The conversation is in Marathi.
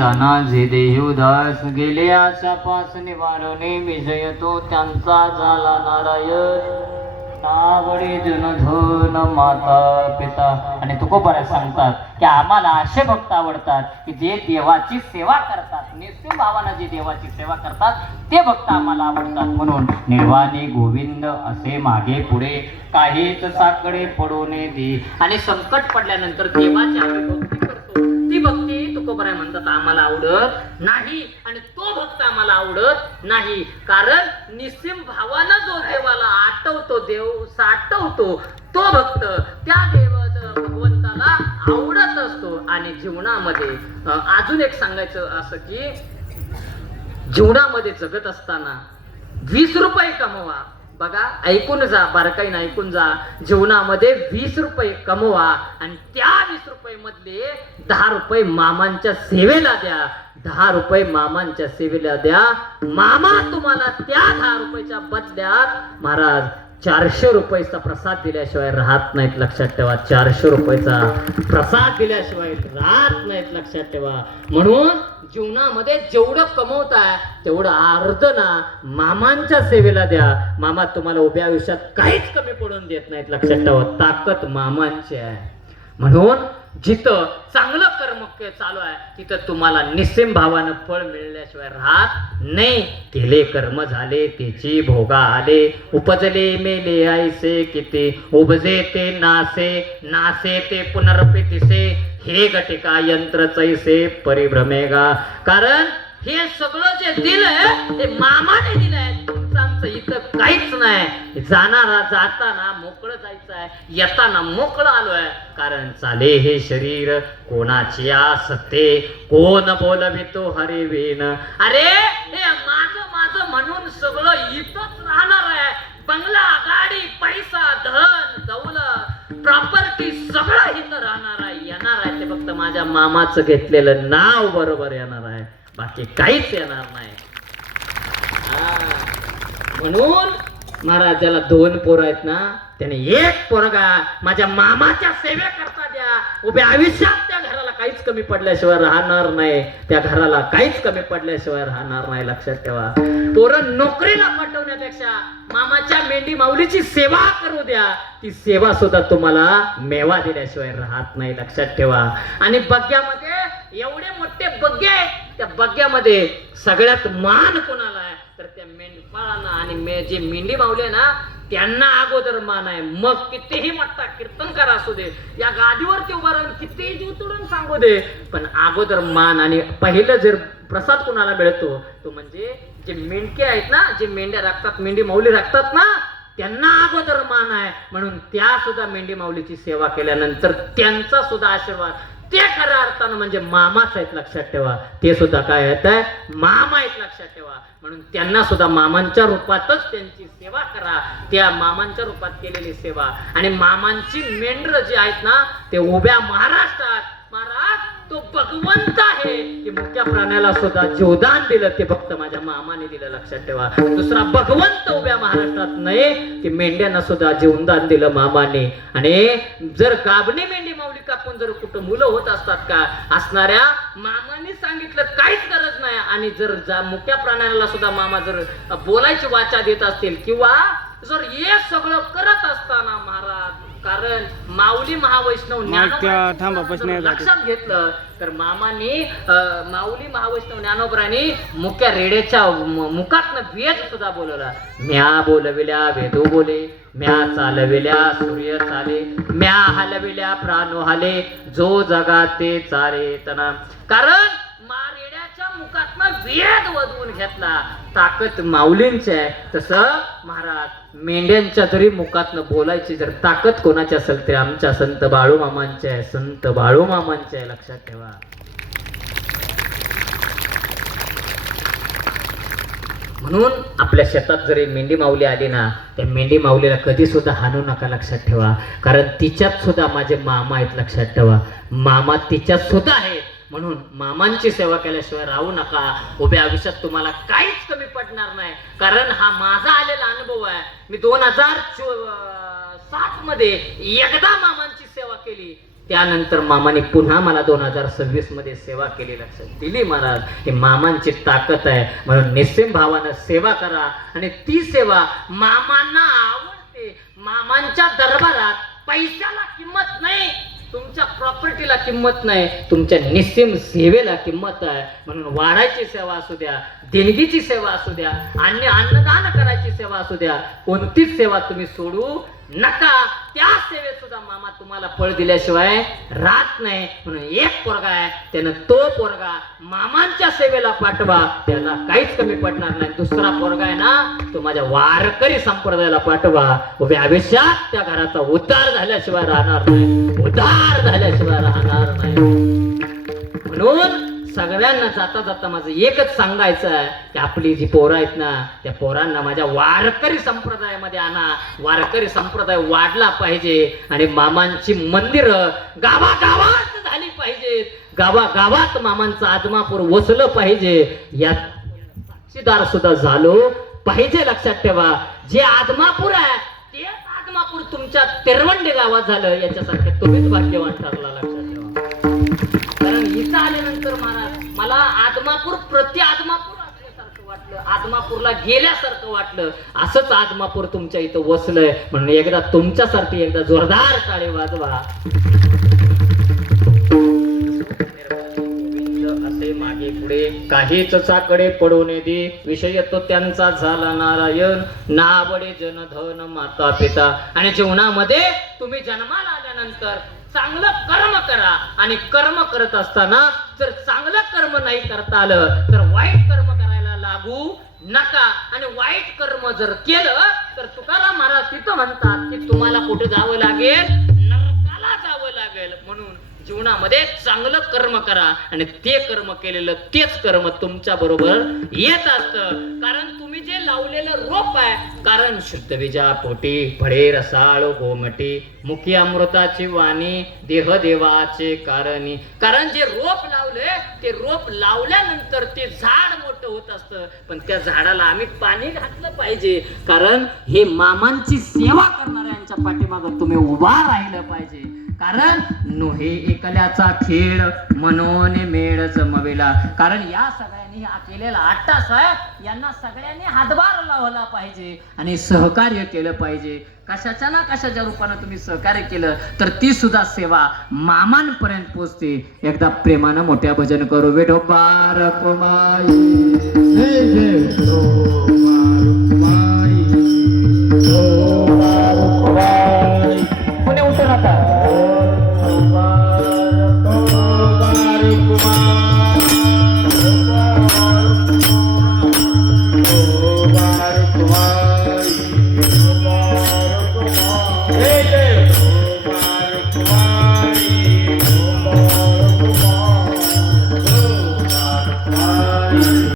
जाना जे देहुदास गेले आशापास निवारणे विजय तो त्यांचा झाला नारायण नावडे जनधन माता पिता. आणि तुकोबराय सांगतात की आम्हाला असे भक्त आवडतात की जे देवाची सेवा करतात, निस्सिम भावानं जे देवाची सेवा करतात ते भक्त आम्हाला आवडतात. म्हणून निर्वाणी गोविंद असे मागे पुढे काहीच साकडे पडू नये दे. आणि संकट पडल्यानंतर देवाची आम्ही भक्ती करतो, ती भक्ती तुकोबराय म्हणतात आम्हाला आवडत नाही. आणि तो भक्त आम्हाला आवडत नाही, कारण निस्सिम भावानं जो देवाला आठवतो, देव साठवतो, तो भक्त त्या भगवंताला आवडत असतो. आणि जीवनामध्ये अजून एक सांगायचं असं की जीवनामध्ये जगत असताना 20 रुपये कमवा. बघा, ऐकून जा, बारकाईनं ऐकून जा. जीवनामध्ये 20 रुपये कमवा आणि त्या 20 रुपये मधले 10 रुपये मामांच्या सेवेला द्या. 10 रुपये मामांच्या सेवेला द्या. मामा तुम्हाला त्या 10 रुपयाच्या बदल्यात महाराज 400 रुपयाचा प्रसाद दिल्याशिवाय राहत नाहीत, लक्षात ठेवा. 400 रुपयाचा प्रसाद दिल्याशिवाय राहत नाहीत, लक्षात ठेवा. म्हणून जीवनामध्ये जेवढं कमवताय तेवढं अर्ध ना मामांच्या सेवेला द्या. मामा तुम्हाला उभ्या आयुष्यात काहीच कमी पडून देत नाहीत, लक्षात ठेवा. ताकद मामांची आहे. म्हणून जिथं चांगलं कर्म चालू आहे तिथं तुम्हाला निस्सिम भावानं फळ मिळल्याशिवाय राहत नाही. केले कर्म झाले त्याची भोगा आले, उपजले मेले ऐसे किती, उपजे ते नासे, नासे ते पुनर्पितिसे, हे घटिका यंत्र चैसे परिभ्रमेगा. कारण हे सगळं जे दिलंय ते मामाने दिलंय, तुमचं इथं काहीच नाही. जाणारा जाताना मोकळं जायचं आहे, येताना मोकळं आलोय. कारण चाले हे शरीर कोणाची आसते, कोण बोलवितो हरिवीन. अरे हे माझं माझं म्हणून सगळं इथंच राहणार आहे. बंगला, गाडी, पैसा, धन, दौलत, प्रॉपर्टी सगळं इथं राहणार आहे, येणार आहे. ते फक्त माझ्या मामाचं घेतलेलं नाव बरोबर येणार आहे, बाकी काहीच येणार नाही. म्हणून महाराजाला 2 पोरं आहेत ना, त्याने एक पोरगा माझ्या मामाच्या सेवेकरता द्या. उभ्या आयुष्यात त्या घराला काहीच कमी पडल्याशिवाय राहणार नाही, त्या घराला काहीच कमी पडल्याशिवाय राहणार नाही, लक्षात ठेवा. पोरं नोकरीला पाठवण्यापेक्षा मामाच्या मेंढी माऊलीची सेवा करू द्या. ती सेवा सुद्धा तुम्हाला मेवा दिल्याशिवाय राहत नाही, लक्षात ठेवा. आणि बग्ग्यामध्ये एवढे मोठे बग्गे आहेत, त्या बग्ग्यामध्ये सगळ्यात मान कोणाला आहे तर त्या मेंढपाळांना. आणि जे मेंढी माऊली आहे ना त्यांना अगोदर मान आहे. मग कितीही मोठा कीर्तनकार असू दे, या गादीवरती उभा राहून कितीही जीव तोडून सांगू दे, पण अगोदर मान. आणि पहिलं जर प्रसाद कोणाला मिळतो तो म्हणजे जे मेंढके आहेत ना, जे मेंढ्या राखतात, मेंढी माऊली राखतात ना, त्यांना अगोदर मान आहे. म्हणून त्या सुद्धा मेंढी माऊलीची सेवा केल्यानंतर त्यांचा सुद्धा आशीर्वाद ते खऱ्या अर्थानं म्हणजे मामाच आहेत, लक्षात ठेवा. ते सुद्धा काय आहेत, मामा आहेत, लक्षात ठेवा. म्हणून त्यांना सुद्धा मामांच्या रूपातच त्यांची सेवा करा. त्या मामांच्या रूपात केलेली सेवा. आणि मामांची मेंढर जी आहेत ना ते उभ्या महाराष्ट्रात, महाराज तो भगवंत आहे की मुक्या प्राण्याला सुद्धा जीवदान दिलं ते फक्त माझ्या मामाने दिलं, लक्षात ठेवा. दुसरा भगवंत उभ्या महाराष्ट्रात नाही की मेंढ्यांना सुद्धा जीवदान दिलं मामाने. आणि जर गाभणी मेंढी माऊली कापून जर कुठं मुलं होत असतात का, असणाऱ्या मामाने सांगितलं काहीच गरज नाही. आणि जर मुक्या प्राण्याला सुद्धा मामा जर बोलायची वाचा देत असतील किंवा जर हे सगळं करत असताना महाराज, कारण माऊली महावैष्णव लक्षात घेतलं तर मामानी माऊली महावैष्णव ज्ञानोबरांनी मुक्या रेड्याच्या मुखातनं वेद सुद्धा बोलवला. म्या बोलविल्या वेदू बोले, म्या चालविल्या सूर्य चाले, म्या हलविल्या प्राणो हाले, जो जगाते चाले तना. कारण मुखातनं वेद वधवून घेतला. ताकद माऊलींची आहे. तसं महाराज मेंढ्यांच्या जरी मुखातनं बोलायची जर ताकद कोणाची असेल ते आमच्या संत बाळू मामांची आहे, संत बाळू मामांची आहे, लक्षात ठेवा. म्हणून आपल्या शेतात जरी मेंढी माऊली आली ना, त्या मेंढी माऊलीला कधी सुद्धा हाणू नका, लक्षात ठेवा. कारण तिच्यात सुद्धा माझे मामा आहेत, लक्षात ठेवा. मामा तिच्यात सुद्धा आहेत. म्हणून मामांची सेवा केल्याशिवाय राहू नका. उभ्या आयुष्यात तुम्हाला काहीच कमी पडणार नाही. कारण हा माझा आलेला अनुभव आहे. मी 2007 मध्ये एकदा मामांची सेवा केली. त्यानंतर मामाने पुन्हा मला 2026 मध्ये सेवा केली, लक्षात दिली. महाराज हे मामांची ताकद आहे, म्हणून निस्सिम भावानं सेवा करा. आणि ती सेवा मामांना आवडते. मामांच्या दरबारात पैशाला किंमत नाही, तुमच्या प्रॉपर्टीला किंमत नाही, तुमच्या निस्सिम सेवेला किंमत आहे. म्हणून वाढायची सेवा असू द्या, देणगीची सेवा असू द्या, अन्नदान करायची सेवा असू द्या, कोणतीच सेवा तुम्ही सोडू नका. त्या सेवेत सुद्धा मामा तुम्हाला फळ दिल्याशिवाय राहत नाही. म्हणून एक पोरगा आहे, त्यानं तो पोरगा मामांच्या सेवेला पाठवा, त्याला काहीच कमी पडणार नाही. दुसरा पोरगा आहे ना, तो माझ्या वारकरी संप्रदायाला पाठवा. उभ्या आयुष्यात त्या घराचा उद्धार झाल्याशिवाय राहणार नाही, उद्धार झाल्याशिवाय राहणार नाही. म्हणून सगळ्यांना जाता जाता माझं एकच सांगायचं आहे की आपली जी पोरं आहेत ना, त्या पोरांना माझ्या वारकरी संप्रदायामध्ये आणा. वारकरी संप्रदाय वाढला पाहिजे आणि मामांची मंदिरं गावागावात झाली पाहिजेत, गावागावात मामांचं आदमापूर वसलं पाहिजे. यात साक्षीदार सुद्धा झालो पाहिजे. लक्षात ठेवा, जे आदमापूर आहे ते आदमापूर तुमच्या तेरवंडे गावात झालं, याच्यासारखे तुम्हीच भाग्यवान ठरला. लक्षात ठेवा, कारण इथं आल्यानंतर महाराज मला आदमापूर प्रति आदमापूर असल्यासारखं वाटलं, आदमापूरला गेल्यासारखं वाटलं. असंच आदमापूर तुमच्या इथं वसलंय. म्हणून एकदा तुमच्यासाठी एकदा जोरदार टाळी वाजवा. असे मागे पुढे काहीच चाकडे पडू नये दे, विषय तो त्यांचा झाला नारायण. नावडे जनधन माता पिता. आणि जीवनामध्ये तुम्ही जन्माला आल्यानंतर चांगलं कर्म करा. आणि कर्म करत असताना जर चांगलं कर्म नाही करता आलं तर वाईट कर्म करायला लागू नका. आणि वाईट कर्म जर केलं तर तुकाराम महाराज तिथं म्हणतात की तुम्हाला कुठे जावं लागेल, नरकाला जावं लागेल. म्हणून जीवनामध्ये चांगलं कर्म करा आणि ते कर्म केलेलं तेच कर्म तुमच्या बरोबर येत असतं. कारण तुम्ही जे लावलेलं रोप आहे, कारण शुद्ध बीजा पोटी फळे रसाळ गोमटी, मुखी अमृताची वाणी, देह देवाचे कारणी. कारण जे रोप लावले ते रोप लावल्यानंतर ते झाड मोठं होत असतं, पण त्या झाडाला आम्ही पाणी घातलं पाहिजे. कारण हे मामांची सेवा करणाऱ्यांच्या पाठीमागं तुम्ही उभा राहिलं पाहिजे. कारण नोहे एकल्याचा खेळ मनोन मेळ जमविला. कारण या सगळ्यांनी हा केलेला अट्टास आहे, यांना सगळ्यांनी हातभार लावला पाहिजे आणि सहकार्य केलं पाहिजे. कशाच्या ना कशाच्या रूपानं तुम्ही सहकार्य केलं तर ती सुद्धा सेवा मामांपर्यंत पोहोचते. एकदा प्रेमानं मोठ्या भजन करू. विठोबा रखुमाई जय जय विठोबा रखुमाई.